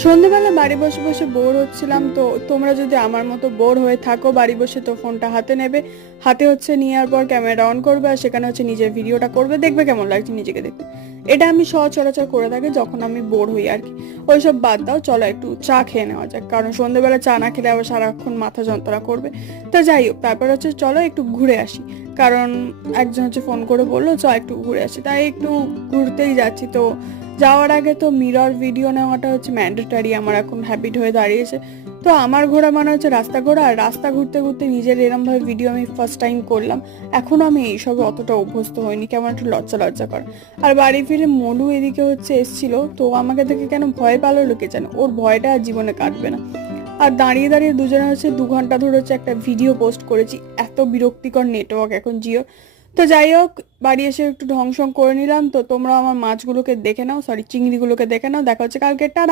সন্ধ্যেবেলা বাড়ি বসে বসে বোর হচ্ছিলাম, তো তোমরা যদি আমার মতো বোর হয়ে থাকো বাড়ি বসে, তো ফোনটা হাতে নেবে, হাতে হচ্ছে নেওয়ার পর ক্যামেরা অন করবে আর সেখানে হচ্ছে নিজের ভিডিওটা করবে, দেখবে কেমন লাগছে নিজেকে দেখতে। এটা আমি সচরাচর করে থাকি যখন আমি বোর হই আর কি। ওইসব বাদ দাও, চলো একটু চা খেয়ে নেওয়া যাক, কারণ সন্ধ্যেবেলা চা না খেলে আবার সারাক্ষণ মাথা যন্ত্রণা করবে। তা যাই হোক, তারপর হচ্ছে চলো একটু ঘুরে আসি, কারণ একজন হচ্ছে ফোন করে বললো চ একটু ঘুরে আসি, তাই একটু ঘুরতেই যাচ্ছি। তো যাওয়ার আগে তো মিরর ভিডিও নেওয়াটা হচ্ছে ম্যান্ডেটারি, আমার এখন হ্যাবিট হয়ে দাঁড়িয়েছে। তো আমার ঘোরা মানে হচ্ছে রাস্তা ঘোরা, আর রাস্তা ঘুরতে ঘুরতে নিজের এরম ভাবে ভিডিও আমি ফার্স্ট টাইম করলাম। এখনো আমি এইসবে অতটা অভ্যস্ত হইনি, কেমন একটু লজ্জা লজ্জা করে। আর বাড়ি ফিরে মলু এদিকে হচ্ছে এসছিল, তো আমাকে দেখে কেন ভয় পালো কে জানে, ওর ভয়টা আর জীবনে কাটবে না। আর দাঁড়িয়ে দাঁড়িয়ে দুজনে হচ্ছে 2 ঘন্টা ধরে হচ্ছে একটা ভিডিও পোস্ট করেছি, এত বিরক্তিকর নেটওয়ার্ক এখন জিও। তো যাই হোক, বাড়ি এসে একটু ঢং শং করে নিলাম। তো তোমরা আমার মাছগুলোকে দেখে নাও, সরি চিংড়িগুলোকে দেখে নাও, দেখা হচ্ছে কালকে, টাটা।